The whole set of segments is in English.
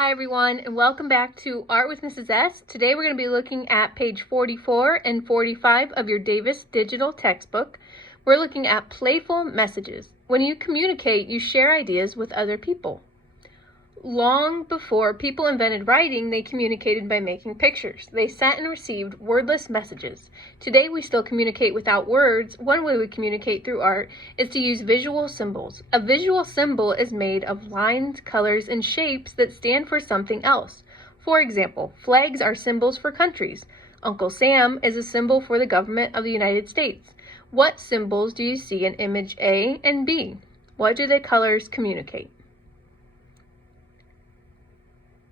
Hi everyone, and welcome back to Art with Mrs. S. Today we're going to be looking at page 44 and 45 of your Davis digital textbook. We're looking at playful messages. When you communicate, you share ideas with other people. Long before people invented writing, they communicated by making pictures. They sent and received wordless messages. Today we still communicate without words. One way we communicate through art is to use visual symbols. A visual symbol is made of lines, colors, and shapes that stand for something else. For example, flags are symbols for countries. Uncle Sam is a symbol for the government of the United States. What symbols do you see in image A and B? What do the colors communicate?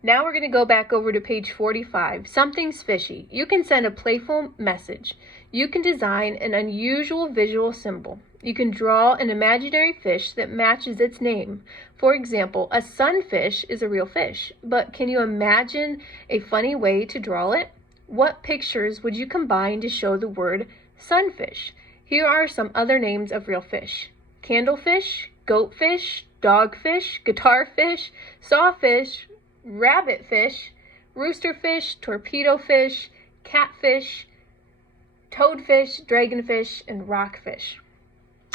Now we're going to go back over to page 45. Something's fishy. You can send a playful message. You can design an unusual visual symbol. You can draw an imaginary fish that matches its name. For example, a sunfish is a real fish, but can you imagine a funny way to draw it? What pictures would you combine to show the word sunfish? Here are some other names of real fish: candlefish, goatfish, dogfish, guitarfish, sawfish, rabbitfish, roosterfish, torpedofish, catfish, toadfish, dragonfish, and rockfish.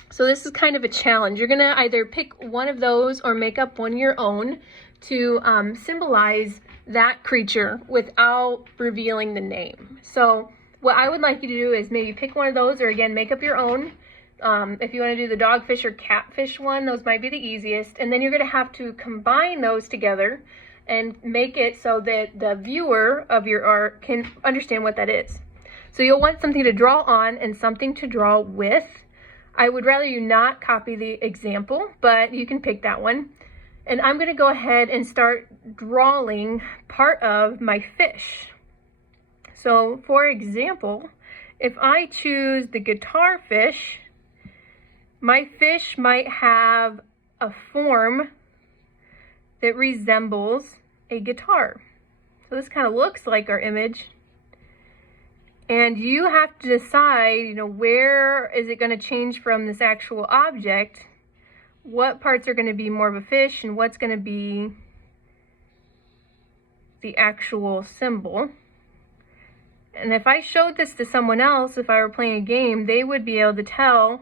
So this is kind of a challenge. You're gonna either pick one of those or make up one of your own to symbolize that creature without revealing the name. So what I would like you to do is maybe pick one of those, or again, make up your own. If you want to do the dogfish or catfish one, those might be the easiest. And then you're going to have to combine those together and make it so that the viewer of your art can understand what that is. So you'll want something to draw on and something to draw with. I would rather you not copy the example, but you can pick that one. And I'm going to go ahead and start drawing part of my fish. So for example, if I choose the guitar fish, my fish might have a form that resembles a guitar. So this kind of looks like our image. And you have to decide, where is it going to change from this actual object? What parts are going to be more of a fish and what's going to be the actual symbol? And if I showed this to someone else, if I were playing a game, they would be able to tell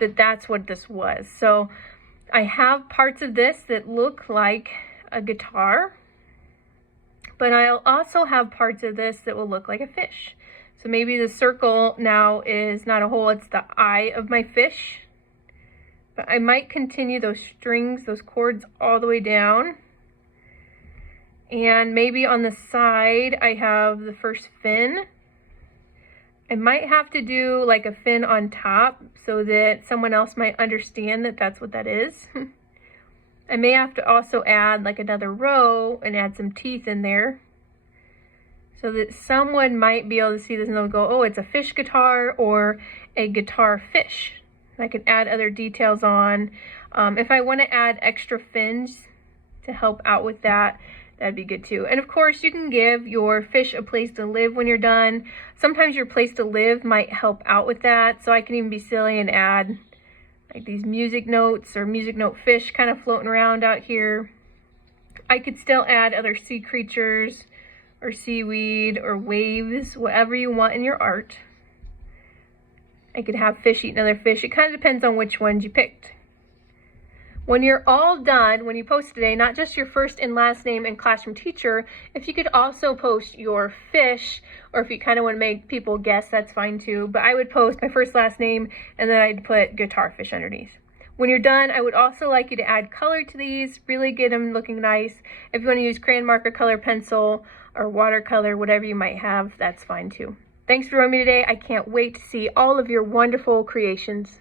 that that's what this was. So I have parts of this that look like a guitar, but I'll also have parts of this that will look like a fish. So maybe the circle now is not a hole, it's the eye of my fish. But I might continue those strings, those cords all the way down. And maybe on the side, I have the first fin. I might have to do like a fin on top so that someone else might understand that that's what that is. I may have to also add like another row and add some teeth in there so that someone might be able to see this and they'll go, oh, it's a fish guitar or a guitar fish. I can add other details on. If I want to add extra fins to help out with that, that'd be good too. And of course, you can give your fish a place to live when you're done. Sometimes your place to live might help out with that. So I can even be silly and add like these music notes or music note fish kind of floating around out here. I could still add other sea creatures or seaweed or waves, whatever you want in your art. I could have fish eat another fish. It kind of depends on which ones you picked. When you're all done, when you post today, not just your first and last name and classroom teacher, if you could also post your fish, or if you kind of want to make people guess, that's fine too. But I would post my first, last name, and then I'd put guitar fish underneath. When you're done, I would also like you to add color to these, really get them looking nice. If you want to use crayon marker, color pencil, or watercolor, whatever you might have, that's fine too. Thanks for joining me today. I can't wait to see all of your wonderful creations.